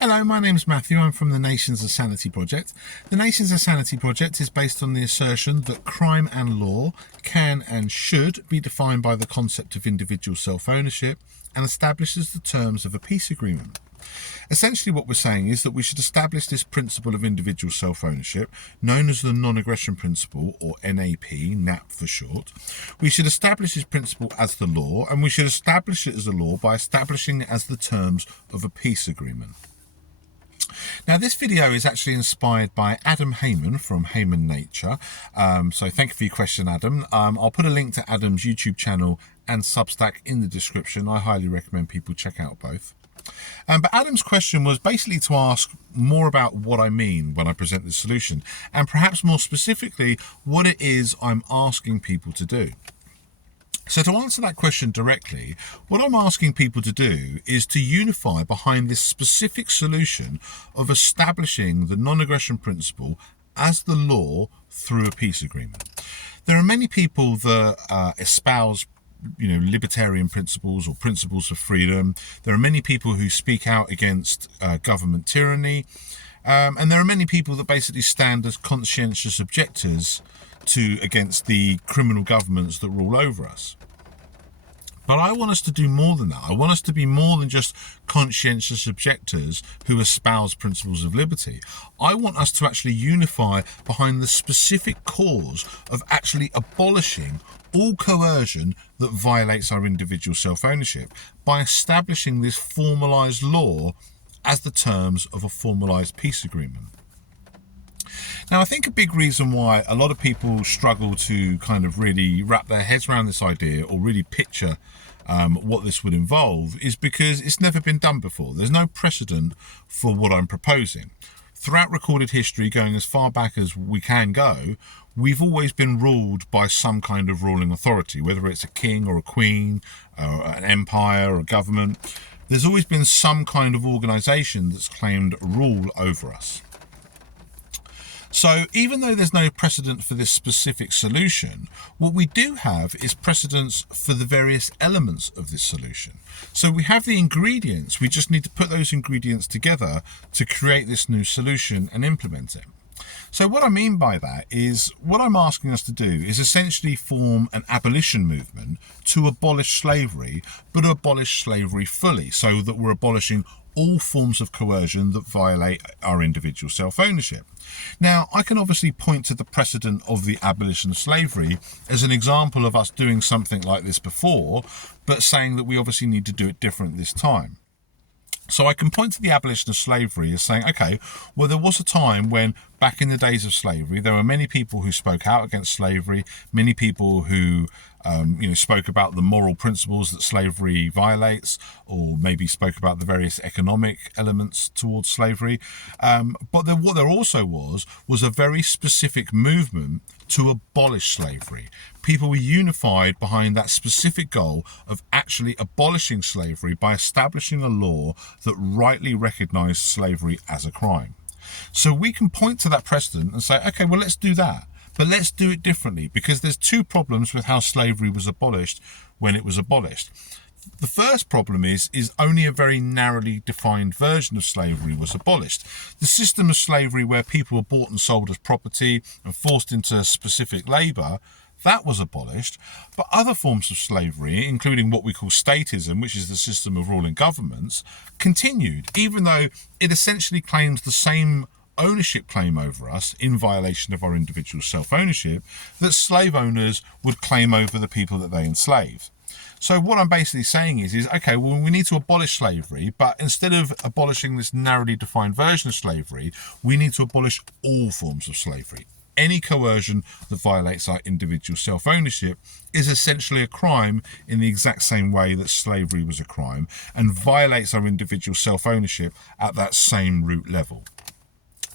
Hello, my name's Matthew. I'm from the Nations of Sanity Project. The Nations of Sanity Project is based on the assertion that crime and law can and should be defined by the concept of individual self-ownership and establishes the terms of a peace agreement. Essentially what we're saying is that we should establish this principle of individual self-ownership, known as the non-aggression principle, or NAP for short. We should establish this principle as the law, and we should establish it as a law by establishing it as the terms of a peace agreement. Now, this video is actually inspired by Adam Haman from Haman Nature. So thank you for your question, Adam. I'll put a link to Adam's YouTube channel and Substack in the description. I highly recommend people check out both. But Adam's question was basically to ask more about what I mean when I present this solution, and perhaps more specifically, what it is I'm asking people to do. So to answer that question directly, what I'm asking people to do is to unify behind this specific solution of establishing the non-aggression principle as the law through a peace agreement. There are many people that espouse libertarian principles or principles of freedom. There are many people who speak out against government tyranny. And there are many people that basically stand as conscientious objectors against the criminal governments that rule over us. But I want us to do more than that. I want us to be more than just conscientious objectors who espouse principles of liberty. I want us to actually unify behind the specific cause of actually abolishing all coercion that violates our individual self-ownership by establishing this formalised law as the terms of a formalised peace agreement. Now, I think a big reason why a lot of people struggle to kind of really wrap their heads around this idea or really picture what this would involve is because it's never been done before. There's no precedent for what I'm proposing. Throughout recorded history, going as far back as we can go, we've always been ruled by some kind of ruling authority, whether it's a king or a queen, or an empire or a government. There's always been some kind of organisation that's claimed rule over us. So even though there's no precedent for this specific solution, what we do have is precedents for the various elements of this solution. So we have the ingredients, we just need to put those ingredients together to create this new solution and implement it. So what I mean by that is what I'm asking us to do is essentially form an abolition movement to abolish slavery, but abolish slavery fully, so that we're abolishing all forms of coercion that violate our individual self-ownership. Now, I can obviously point to the precedent of the abolition of slavery as an example of us doing something like this before, but saying that we obviously need to do it different this time. So I can point to the abolition of slavery as saying, okay, well, there was a time when back in the days of slavery, there were many people who spoke out against slavery, many people who spoke about the moral principles that slavery violates, or maybe spoke about the various economic elements towards slavery. But what there also was a very specific movement to abolish slavery. People were unified behind that specific goal of actually abolishing slavery by establishing a law that rightly recognized slavery as a crime. So we can point to that precedent and say, okay, well, let's do that. But let's do it differently, because there's two problems with how slavery was abolished when it was abolished. The first problem is only a very narrowly defined version of slavery was abolished. The system of slavery where people were bought and sold as property and forced into specific labour, that was abolished. But other forms of slavery, including what we call statism, which is the system of ruling governments, continued, even though it essentially claims the same ownership claim over us in violation of our individual self-ownership that slave owners would claim over the people that they enslaved. So what I'm basically saying is okay, well, we need to abolish slavery, but instead of abolishing this narrowly defined version of slavery, we need to abolish all forms of slavery. Any coercion that violates our individual self-ownership is essentially a crime in the exact same way that slavery was a crime, and violates our individual self-ownership at that same root level.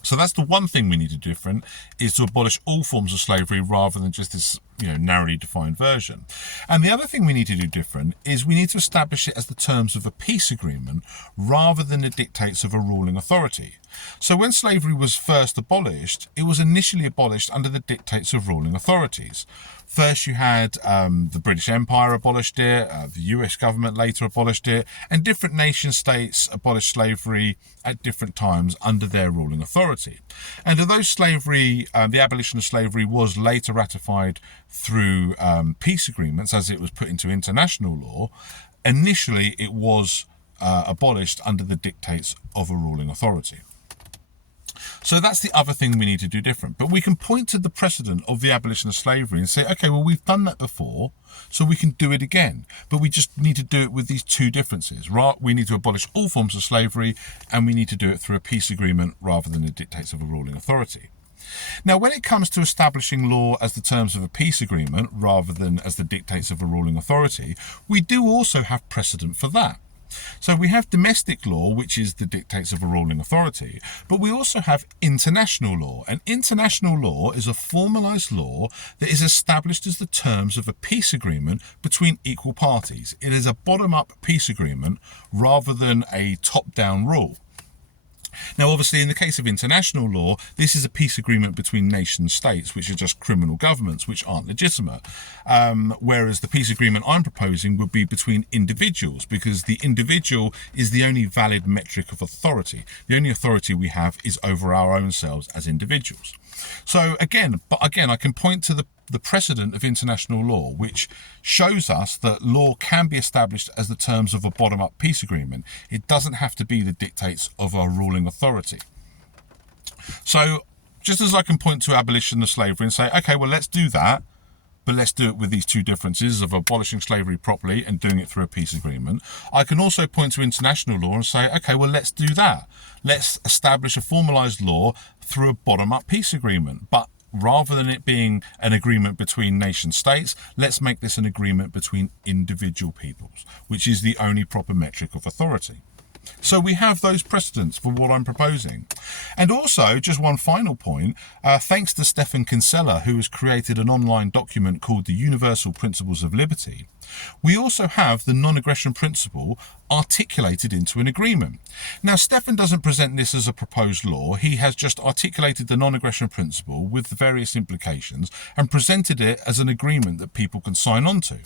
So that's the one thing we need to do different, is to abolish all forms of slavery rather than just this narrowly defined version. And the other thing we need to do different is we need to establish it as the terms of a peace agreement rather than the dictates of a ruling authority. So when slavery was first abolished, it was initially abolished under the dictates of ruling authorities. First you had the British Empire abolished it, the US government later abolished it, and different nation states abolished slavery at different times under their ruling authority. And although slavery, the abolition of slavery was later ratified through peace agreements as it was put into international law, initially it was abolished under the dictates of a ruling authority. So that's the other thing we need to do different. But we can point to the precedent of the abolition of slavery and say, okay, well, we've done that before, so we can do it again. But we just need to do it with these two differences. We need to abolish all forms of slavery, and we need to do it through a peace agreement rather than the dictates of a ruling authority. Now, when it comes to establishing law as the terms of a peace agreement rather than as the dictates of a ruling authority, we do also have precedent for that. So we have domestic law, which is the dictates of a ruling authority, but we also have international law. And international law is a formalised law that is established as the terms of a peace agreement between equal parties. It is a bottom-up peace agreement rather than a top-down rule. Now, obviously, in the case of international law, this is a peace agreement between nation states, which are just criminal governments, which aren't legitimate. Whereas the peace agreement I'm proposing would be between individuals, because the individual is the only valid metric of authority. The only authority we have is over our own selves as individuals. So again, I can point to the precedent of international law, which shows us that law can be established as the terms of a bottom-up peace agreement. It doesn't have to be the dictates of a ruling authority. So just as I can point to abolition of slavery and say, okay, well, let's do that, but let's do it with these two differences of abolishing slavery properly and doing it through a peace agreement, I can also point to international law and say, okay, well, let's do that. Let's establish a formalised law through a bottom-up peace agreement. But rather than it being an agreement between nation states, let's make this an agreement between individual peoples, which is the only proper metric of authority. So we have those precedents for what I'm proposing. And also, just one final point, thanks to Stephan Kinsella, who has created an online document called the Universal Principles of Liberty, we also have the non-aggression principle articulated into an agreement. Now, Stephan doesn't present this as a proposed law. He has just articulated the non-aggression principle with the various implications and presented it as an agreement that people can sign on to.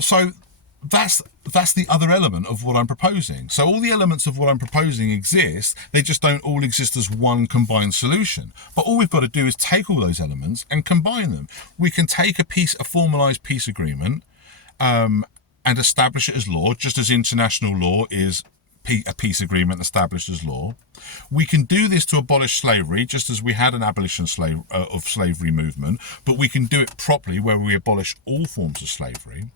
So that's the other element of what I'm proposing. So all the elements of what I'm proposing exist, they just don't all exist as one combined solution. But all we've got to do is take all those elements and combine them. We can take a formalised peace agreement and establish it as law, just as international law is a peace agreement established as law. We can do this to abolish slavery, just as we had an abolition of slavery movement, but we can do it properly where we abolish all forms of slavery.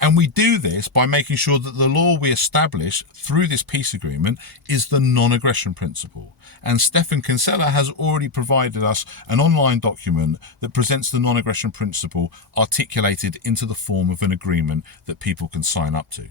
And we do this by making sure that the law we establish through this peace agreement is the non-aggression principle. And Stephan Kinsella has already provided us an online document that presents the non-aggression principle articulated into the form of an agreement that people can sign up to.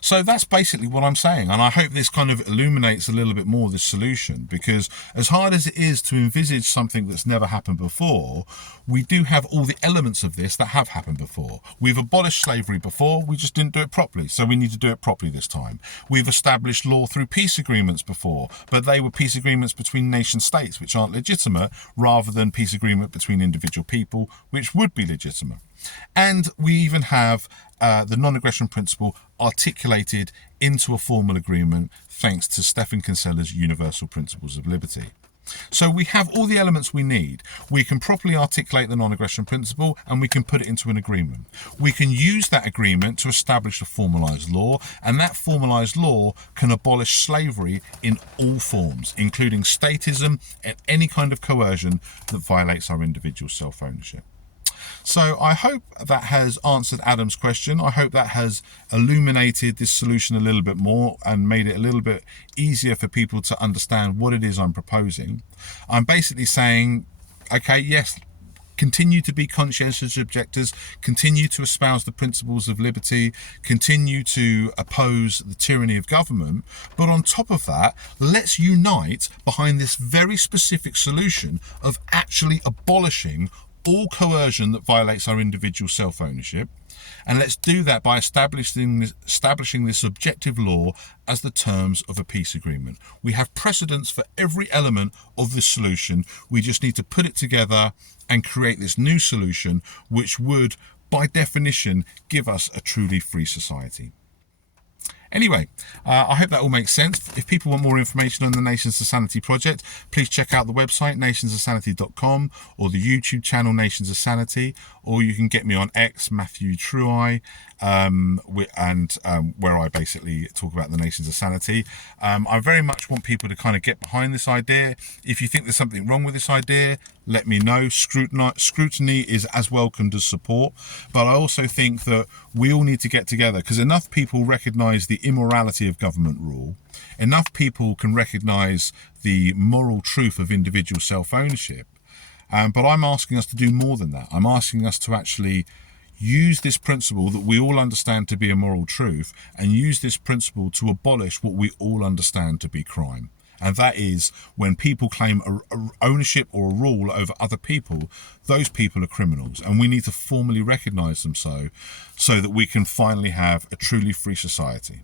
So that's basically what I'm saying, and I hope this kind of illuminates a little bit more this solution, because as hard as it is to envisage something that's never happened before, we do have all the elements of this that have happened before. We've abolished slavery before, we just didn't do it properly, so we need to do it properly this time. We've established law through peace agreements before, but they were peace agreements between nation states, which aren't legitimate, rather than peace agreement between individual people, which would be legitimate. And we even have the non-aggression principle articulated into a formal agreement thanks to Stephan Kinsella's Universal Principles of Liberty. So we have all the elements we need. We can properly articulate the non-aggression principle and we can put it into an agreement. We can use that agreement to establish a formalised law, and that formalised law can abolish slavery in all forms, including statism and any kind of coercion that violates our individual self-ownership. So I hope that has answered Adam's question. I hope that has illuminated this solution a little bit more and made it a little bit easier for people to understand what it is I'm proposing. I'm basically saying, okay, yes, continue to be conscientious objectors, continue to espouse the principles of liberty, continue to oppose the tyranny of government. But on top of that, let's unite behind this very specific solution of actually abolishing all coercion that violates our individual self-ownership. And let's do that by establishing this objective law as the terms of a peace agreement. We have precedents for every element of this solution. We just need to put it together and create this new solution, which would, by definition, give us a truly free society. Anyway, I hope that all makes sense. If people want more information on the Nations of Sanity project, please check out the website nationsofsanity.com or the YouTube channel Nations of Sanity, or you can get me on X, Matthew Truey, where I basically talk about the Nations of Sanity. I very much want people to kind of get behind this idea. If you think there's something wrong with this idea, let me know. Scrutiny is as welcomed as support. But I also think that we all need to get together, because enough people recognise the immorality of government rule. Enough people can recognise the moral truth of individual self-ownership. But I'm asking us to do more than that. I'm asking us to actually use this principle that we all understand to be a moral truth, and use this principle to abolish what we all understand to be crime. And that is when people claim a ownership or a rule over other people, those people are criminals. And we need to formally recognise them so that we can finally have a truly free society.